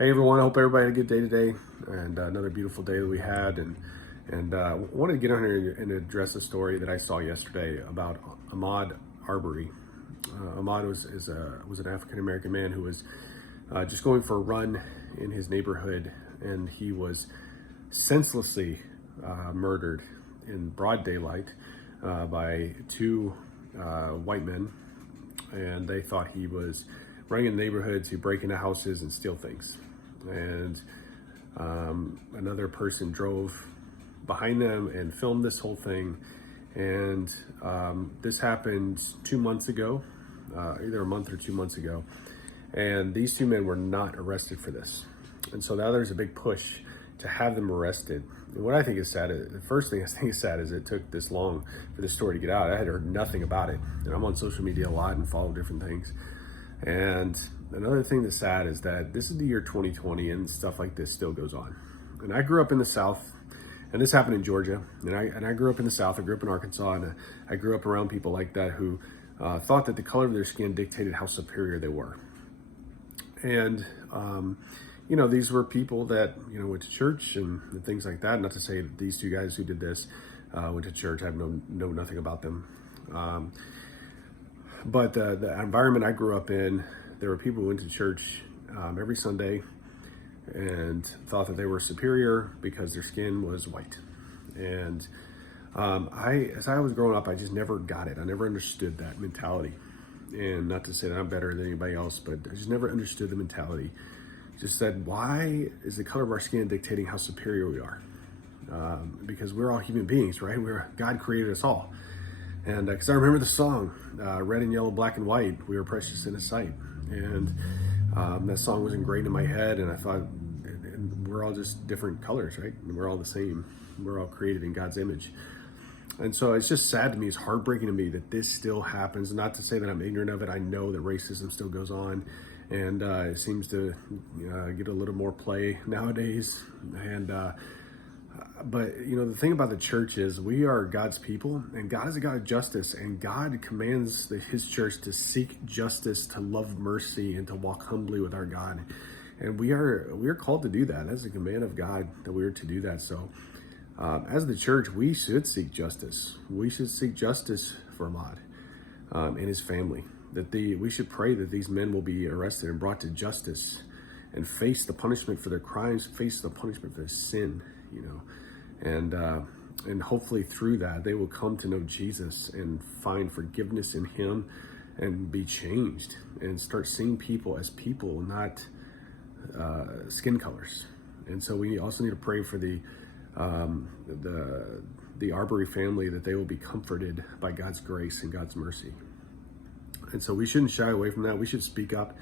Hey everyone, I hope everybody had a good day today, and another beautiful day that we had. And wanted to get on here and address a story that I saw yesterday about Ahmaud Arbery. Ahmaud was an African American man who was just going for a run in his neighborhood, and he was senselessly murdered in broad daylight by two white men, and they thought he was running in neighborhoods to break into houses and steal things. And another person drove behind them and filmed this whole thing. And this happened 2 months ago, either a month or 2 months ago. And these two men were not arrested for this. And so now there's a big push to have them arrested. And what I think is sad, the first thing I think is sad is it took this long for this story to get out. I had heard nothing about it. And I'm on social media a lot and follow different things. And another thing that's sad is that this is the year 2020 and stuff like this still goes on. And I grew up in the South, and this happened in Georgia. And I grew up in the South. I grew up in Arkansas, and I grew up around people like that who thought that the color of their skin dictated how superior they were. And these were people that went to church and things like that. Not to say that these two guys who did this went to church. I know nothing about them. But the environment I grew up in, there were people who went to church every Sunday and thought that they were superior because their skin was white. And as I was growing up, I just never got it. I never understood that mentality. And not to say that I'm better than anybody else, but I just never understood the mentality. Just said, why is the color of our skin dictating how superior we are? Because we're all human beings, right? God created us all. And because I remember the song, red and yellow, black and white, we were precious in His sight. And that song was ingrained in my head, and I thought, we're all just different colors, right? And we're all the same. We're all created in God's image. And so it's just sad to me, it's heartbreaking to me that this still happens. Not to say that I'm ignorant of it. I know that racism still goes on, and it seems to get a little more play nowadays. And but the thing about the church is we are God's people, and God is a God of justice, and God commands His church to seek justice, to love mercy, and to walk humbly with our God. And we are called to do that. That's a command of God that we are to do that. So as the church, we should seek justice. We should seek justice for Ahmaud and his family. We should pray that these men will be arrested and brought to justice and face the punishment for their crimes, face the punishment for their sin, and hopefully through that they will come to know Jesus and find forgiveness in Him and be changed and start seeing people as people, not skin colors. And so we also need to pray for the Arbery family, that they will be comforted by God's grace and God's mercy. And so we shouldn't shy away from that. We should speak up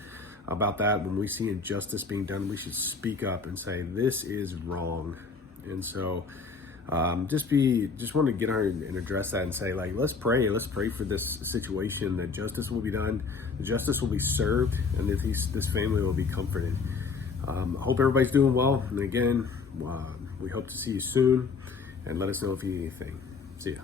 about that. When we see injustice being done, we should speak up and say, this is wrong. And so just want to get on and address that and say, let's pray for this situation, that justice will be done, justice will be served, and that this family will be comforted. I hope everybody's doing well. And again, we hope to see you soon, and let us know if you need anything. See ya.